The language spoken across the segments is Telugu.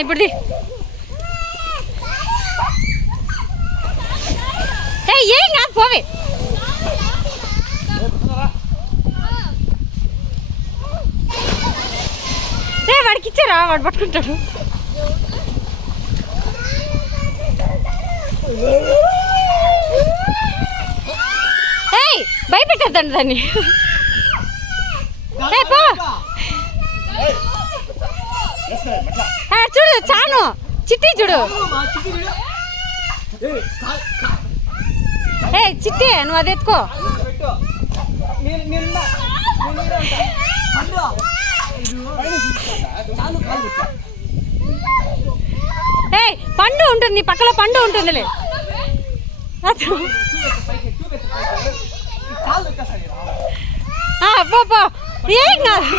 ఇప్పుడు ఏం కాదు పోవే. వాడికి ఇచ్చారా, వాడు పట్టుకుంటాడు. భయపెట్టద్దండి దాన్ని. చూడు చాను, చిట్టి చూడు. చిట్టి నువ్వు అది ఎత్తుకో. పండు ఉంటుంది పక్కన, పండు ఉంటుందిలే. పో ఏం కాదు.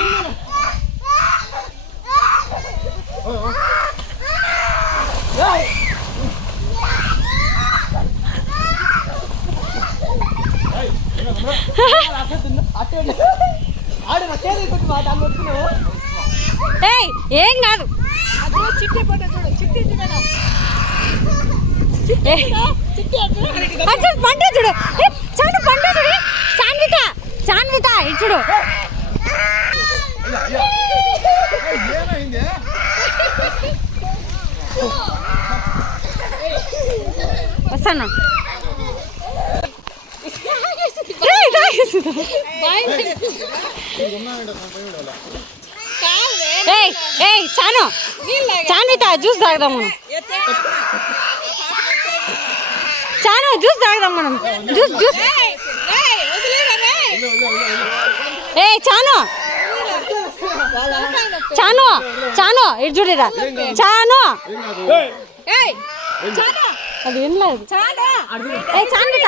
ఏం కాదు. పండు చూడు, చాను పండు చూడు. చాన్విత చాన్విత ఇటు చూడు. వస్తాను. చాను చాన్విత జ్యూస్ తాగుదాం మనం. చాను జ్యూస్ తాగుదాం మనం. Juice juice. చాను చాను చాను ఇటు చూడరా. చాను అది ఏం లేదు. చాన్విత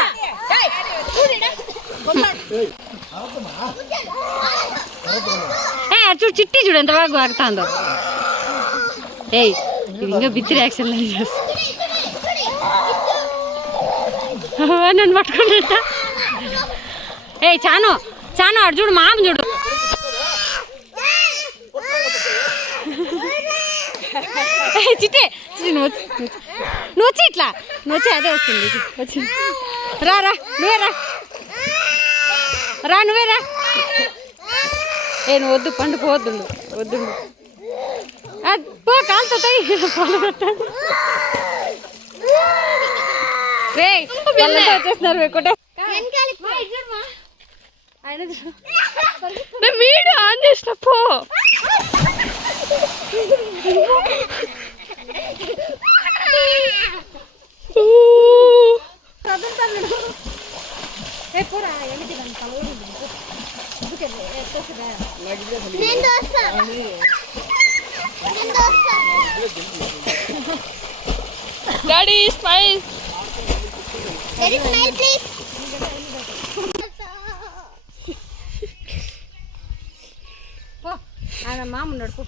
చూడు, చిట్టి చూడు ఎంత బాగా ఆడుతుందో. ఇది ఇంకా బిత్తిరి యాక్షన్ నన్ను పట్టుకుంట. చాను చాను అడు చూడు, మామ చూడు. చిట్టి నువ్వు వచ్చి ఇట్లా, నువ్వు వచ్చి అదే వస్తుంది. వచ్చి రా రా, నువ్వే రా రా, నువ్వే రా. నువ్వు వద్దు, పండు పోవద్దు, వద్దు పో, కాలుతో వచ్చేస్తున్నారు. వీడియో ఆన్ చేసిన పో. Daddy, smile. Daddy, smile, please. ఆయన మామ ఉన్నాడు.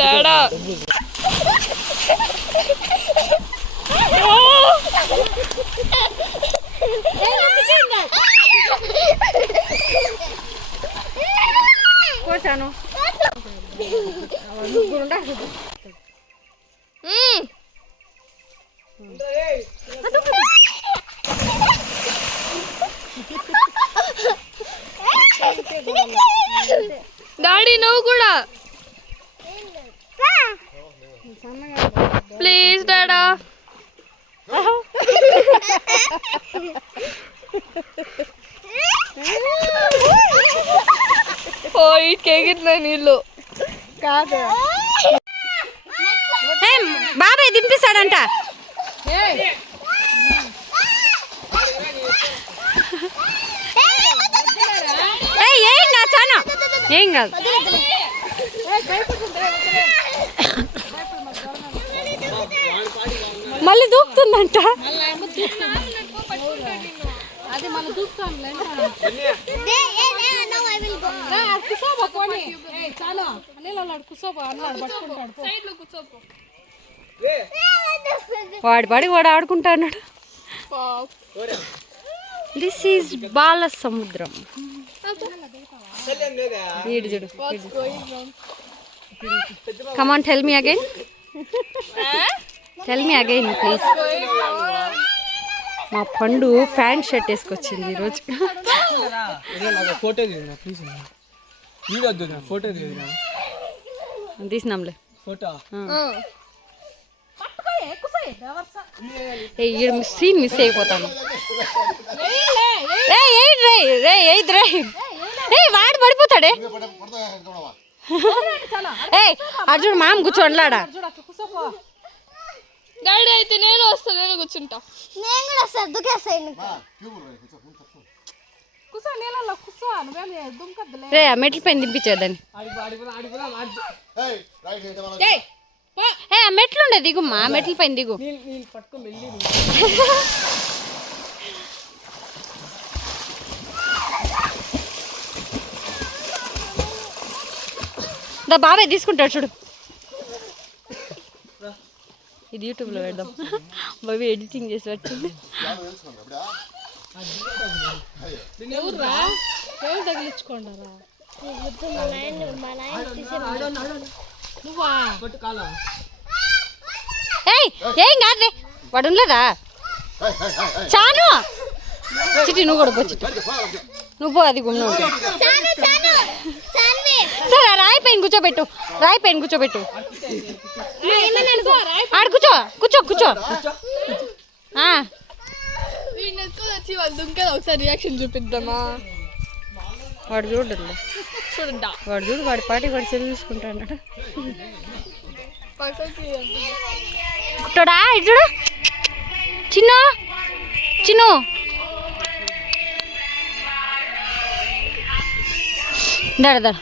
డాడా కోసాను. డాడీ నువ్వు కూడా ప్లీజ్ డాడా. ఇటుకెగిరిన నీళ్ళు కాదు. బాబాయ్ దింపిస్తాడంట. ఏం కాదు చాను, ఏం కాదు. మళ్ళీ దూకుతుందంట. అది మళ్ళీ దూకుతాను. వాడి పడి వాడు ఆడుకుంటా అన్నాడు. దిస్ ఈజ్ బాల సముద్రం. ఈడు చూడు. Come on tell me again. Tell me again please. మా పండు ప్యాంట్ షర్ట్ వేసుకొచ్చింది ఈరోజు. తీసినాంలే ఫోటో. సీన్ మిస్ అయిపోతాను. వాడు పడిపోతాడే. అర్జున్ మామ కూర్చోండిలాడా. డాడీ అయితే నేను వస్తాను, నేను కూర్చుంటా. నేను కూడా వస్తాను, దుకేస్తాను. రే ఆ మెట్ల పైన దింపించేదాన్ని. ఆ మెట్లు ఉండే దిగుమ్మా, మెట్ల పైన దిగు. దా బాబాయ్ తీసుకుంటాడు చూడు. ఇది యూట్యూబ్లో పెడదాం. బాబాయ్ ఎడిటింగ్ చేసి వచ్చింది. తగిలించుకోండారా ఏం కాదులే, వాడు ఉండలేదా. చాను చిట్టి నువ్వు కూడా పో. చిట్టి నువ్వు పో, అది గుమ్మ ఉంటుంది. సరే రాయి పైన కూర్చోబెట్టు, రాయి పైన కూర్చోబెట్టు. ఆడు కూర్చో కూర్చో కూర్చో. ఒకసారి రియాక్షన్ చూపిద్దామా. వాడు చూడదు, చూడండి వాడు చూడు, వాడి పాటి వాడు సెల్ చూసుకుంటా అన్నాడు. ఇటు చూడు చిన్న చిన్న. దాడా